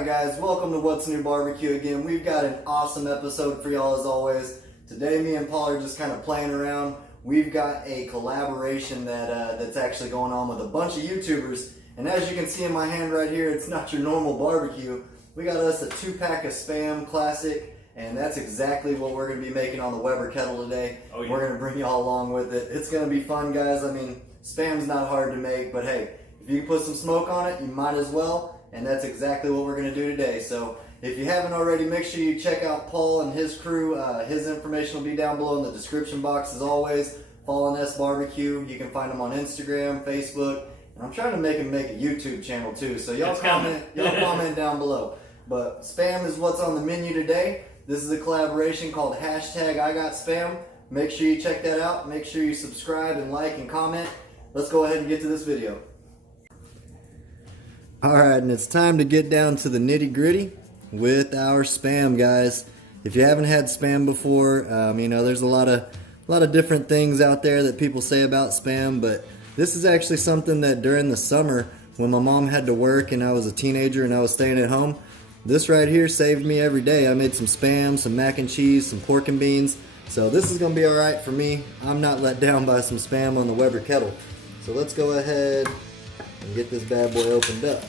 Alright guys, welcome to What's New Barbecue again. We've got an awesome episode for y'all as always. Today me and Paul are just kind of playing around. We've got a collaboration that's actually going on with a bunch of YouTubers. And as you can see in my hand right here, it's not your normal barbecue. We got us a 2-pack of Spam Classic, and that's exactly what we're going to be making on the Weber kettle today. Oh, yeah. We're going to bring y'all along with it. It's going to be fun, guys. I mean, Spam's not hard to make, but hey, if you can put some smoke on it, you might as well. And that's exactly what we're going to do today. So if you haven't already, make sure you check out Paul and his crew. His information will be down below in the description box as always. Follow S BBQ. You can find him on Instagram, Facebook. And I'm trying to make him make a YouTube channel too. So y'all comment down below. But Spam is what's on the menu today. This is a collaboration called #IGotSpam. Make sure you check that out. Make sure you subscribe and like and comment. Let's go ahead and get to this video. Alright, and it's time to get down to the nitty gritty with our Spam, guys. If you haven't had Spam before, you know, there's a lot of different things out there that people say about Spam, but this is actually something that during the summer when my mom had to work and I was a teenager and I was staying at home, this right here saved me every day. I made some Spam, some mac and cheese, some pork and beans, so this is going to be alright for me. I'm not let down by some Spam on the Weber kettle. So let's go ahead and get this bad boy opened up.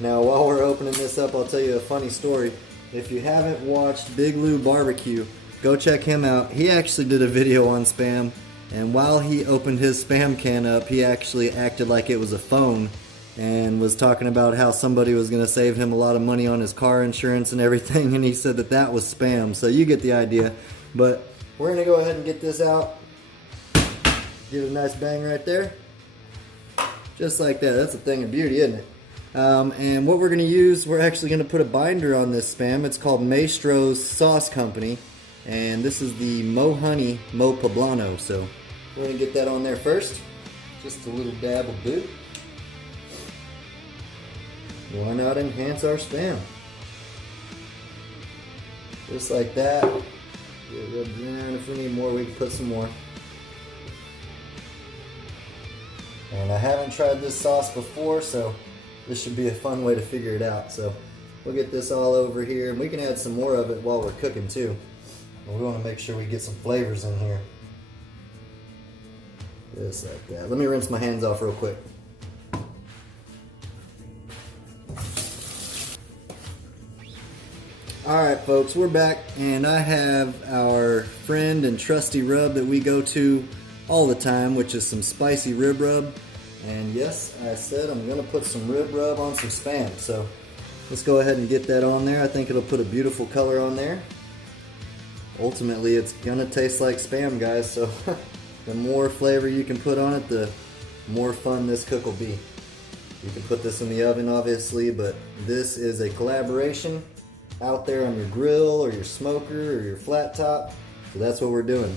Now while we're opening this up, I'll tell you a funny story. If you haven't watched Big Lou Barbecue, go check him out. He actually did a video on Spam, and while he opened his Spam can up, he actually acted like it was a phone and was talking about how somebody was going to save him a lot of money on his car insurance and everything, and he said that that was Spam, so you get the idea. But we're going to go ahead and get this out. Give it a nice bang right there. Just like that. That's a thing of beauty, isn't it? And what we're going to use, we're actually going to put a binder on this Spam. It's called Maestro's Sauce Company. And this is the Honey Mo Poblano. So we're going to get that on there first. Just a little dab of boot. Why not enhance our Spam? Just like that. Get it rubbed down. If we need more, we can put some more. And I haven't tried this sauce before, so this should be a fun way to figure it out. So we'll get this all over here, and we can add some more of it while we're cooking too. And we want to make sure we get some flavors in here. Just like that. Let me rinse my hands off real quick. Alright folks, we're back, and I have our friend and trusty rub that we go to all the time, which is some spicy rib rub. And yes, I said I'm going to put some rib rub on some Spam. So let's go ahead and get that on there. I think it'll put a beautiful color on there. Ultimately, it's going to taste like Spam, guys. So the more flavor you can put on it, the more fun this cook will be. You can put this in the oven, obviously, but this is a collaboration out there on your grill or your smoker or your flat top. So that's what we're doing.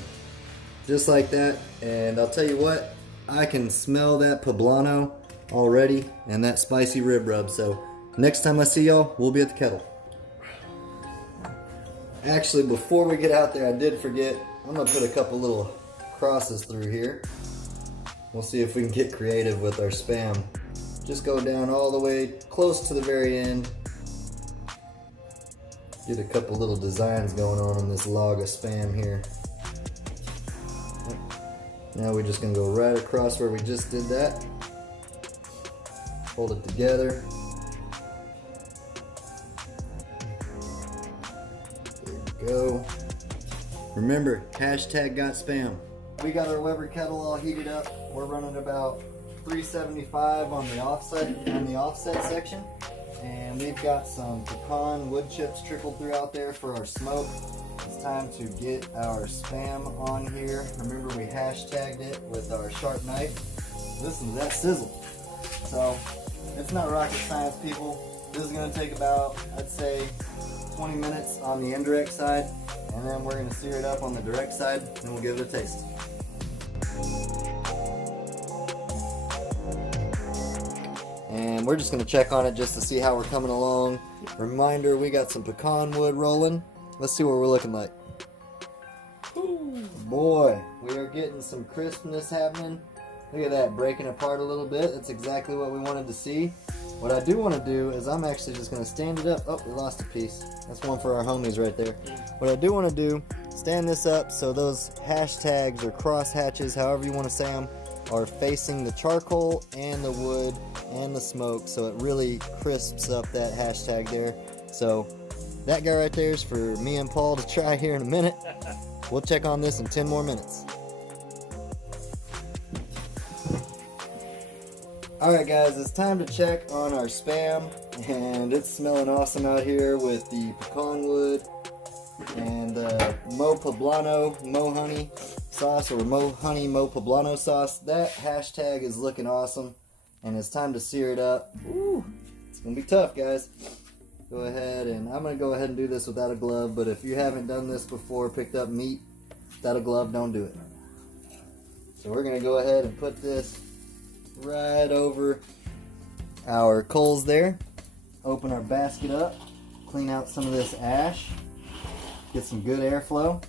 Just like that. And I'll tell you what, I can smell that poblano already and that spicy rib rub. So next time I see y'all, we'll be at the kettle. Actually, before we get out there, I did forget. I'm going to put a couple little crosses through here. We'll see if we can get creative with our Spam. Just go down all the way close to the very end. Get a couple little designs going on this log of Spam here. Now we're just going to go right across where we just did that. Hold it together. There we go. Remember, #GotSpam. We got our Weber kettle all heated up. We're running about 375 on the offset section. And we've got some pecan wood chips trickled throughout there for our smoke. It's time to get our Spam on here. Remember, we hashtagged it with our sharp knife. Listen to that sizzle. So it's not rocket science, people. This is going to take about, I'd say, 20 minutes on the indirect side, and then we're going to sear it up on the direct side, and we'll give it a taste. And we're just going to check on it just to see how we're coming along. Reminder, we got some pecan wood rolling. Let's see what we're looking like. Ooh, boy, we are getting some crispness happening. Look at that, breaking apart a little bit. That's exactly what we wanted to see. What I do want to do is I'm actually just going to stand it up. Oh, we lost a piece. That's one for our homies right there. What I do want to do, stand this up so those hashtags or cross hatches, however you want to say them, are facing the charcoal and the wood and the smoke, so it really crisps up that hashtag there. So that guy right there is for me and Paul to try here in a minute. We'll check on this in 10 more minutes. Alright guys, it's time to check on our Spam, and it's smelling awesome out here with the pecan wood and Mo Poblano, Mo Honey sauce, or Mo Honey Mo Poblano sauce. That hashtag is looking awesome, and it's time to sear it up. Ooh, it's going to be tough, guys. Go ahead, and I'm going to go ahead and do this without a glove, but if you haven't done this before, picked up meat without a glove, don't do it. So we're going to go ahead and put this right over our coals there. Open our basket up, clean out some of this ash, get some good airflow,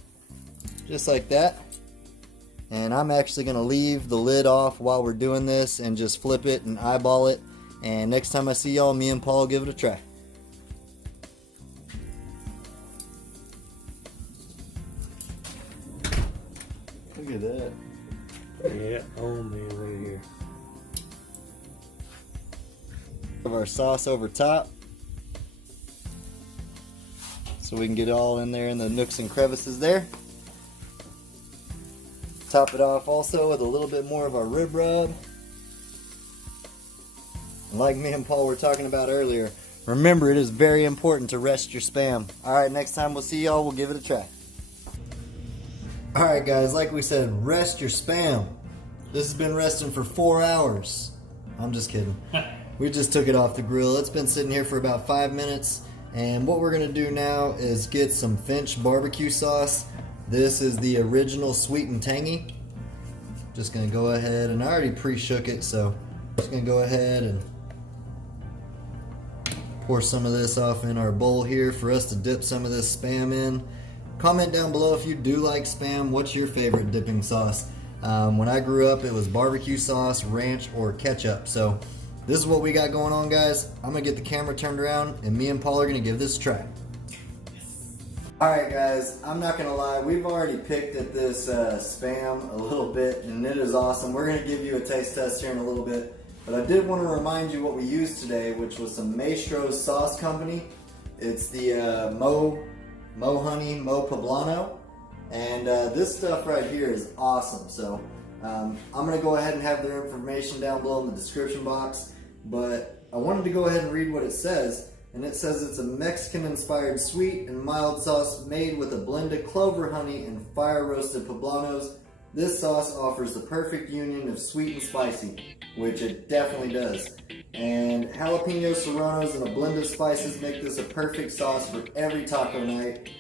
just like that. And I'm actually going to leave the lid off while we're doing this and just flip it and eyeball it. And next time I see y'all, me and Paul will give it a try. Look at that. Yeah, oh man, right here. Of our sauce over top, so we can get it all in there in the nooks and crevices there. Top it off also with a little bit more of our rib rub. And like me and Paul were talking about earlier, remember, it is very important to rest your Spam. Alright, next time we'll see y'all, we'll give it a try. Alright guys, like we said, rest your Spam. This has been resting for 4 hours. I'm just kidding. We just took it off the grill. It's been sitting here for about 5 minutes. And what we're going to do now is get some Finch BBQ sauce. This is the original sweet and tangy. Just going to go ahead, and I already pre-shook it, so just going to go ahead and pour some of this off in our bowl here for us to dip some of this Spam in. Comment down below if you do like Spam. What's your favorite dipping sauce? When I grew up, it was barbecue sauce, ranch, or ketchup. So this is what we got going on, guys. I'm going to get the camera turned around, and me and Paul are going to give this a try. Alright guys, I'm not going to lie, we've already picked at this Spam a little bit, and it is awesome. We're going to give you a taste test here in a little bit, but I did want to remind you what we used today, which was some Maestro's Sauce Company. It's the Mo Honey Mo Poblano, and this stuff right here is awesome. So I'm going to go ahead and have their information down below in the description box, but I wanted to go ahead and read what it says. And it says it's a Mexican-inspired sweet and mild sauce made with a blend of clover honey and fire-roasted poblanos. This sauce offers the perfect union of sweet and spicy, which it definitely does. And jalapeno serranos and a blend of spices make this a perfect sauce for every taco night.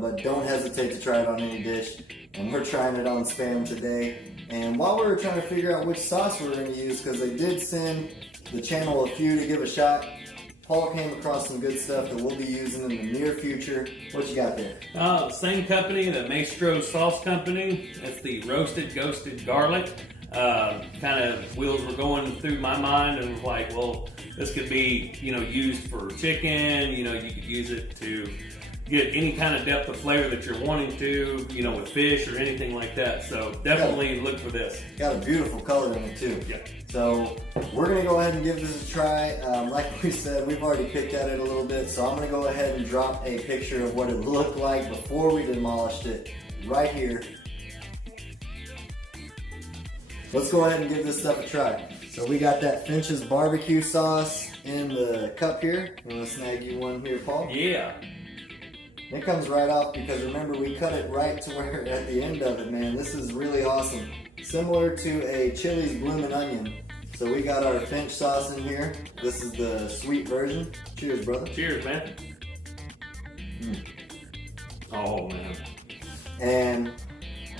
But don't hesitate to try it on any dish. And we're trying it on Spam today. And while we were trying to figure out which sauce we were going to use, because they did send the channel a few to give a shot, Paul came across some good stuff that we'll be using in the near future. What you got there? Same company, the Maestro Sauce Company. It's the roasted ghosted garlic. Kind of wheels were going through my mind, and was like, well, this could be, used for chicken. You could use it to get any kind of depth of flavor that you're wanting to, with fish or anything like that. So definitely look for this. Got a beautiful color in it too. Yeah. So we're going to go ahead and give this a try. Like we said, we've already picked at it a little bit, so I'm going to go ahead and drop a picture of what it looked like before we demolished it right here. Let's go ahead and give this stuff a try. So we got that Finch's barbecue sauce in the cup here. You want to snag you one here, Paul? Yeah. It comes right off because remember, we cut it right to where at the end of it, man. This is really awesome. Similar to a Chili's bloomin' onion. So we got our Finch sauce in here. This is the sweet version. Cheers, brother. Cheers, man. Oh, man. And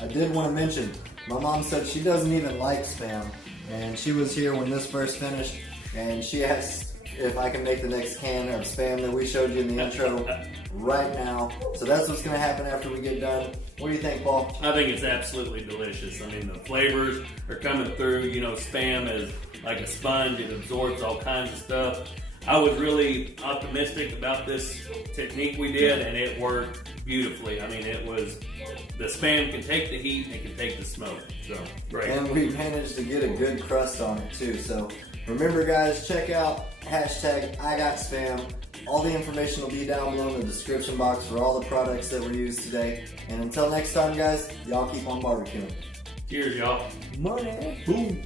I did want to mention, my mom said she doesn't even like Spam. And she was here when this first finished. And she asked if I can make the next can of Spam that we showed you in the intro right now. So that's what's going to happen after we get done. What do you think, Paul? I think it's absolutely delicious. I mean, the flavors are coming through. You know, Spam is like a sponge. It absorbs all kinds of stuff. I was really optimistic about this technique we did, and it worked beautifully. I mean, the Spam can take the heat and it can take the smoke. So, great. And we managed to get a good crust on it too. So remember, guys, check out #IGotSpam. All the information will be down below in the description box for all the products that were used today. And until next time, guys, y'all keep on barbecuing. Cheers, y'all. Money. Boom.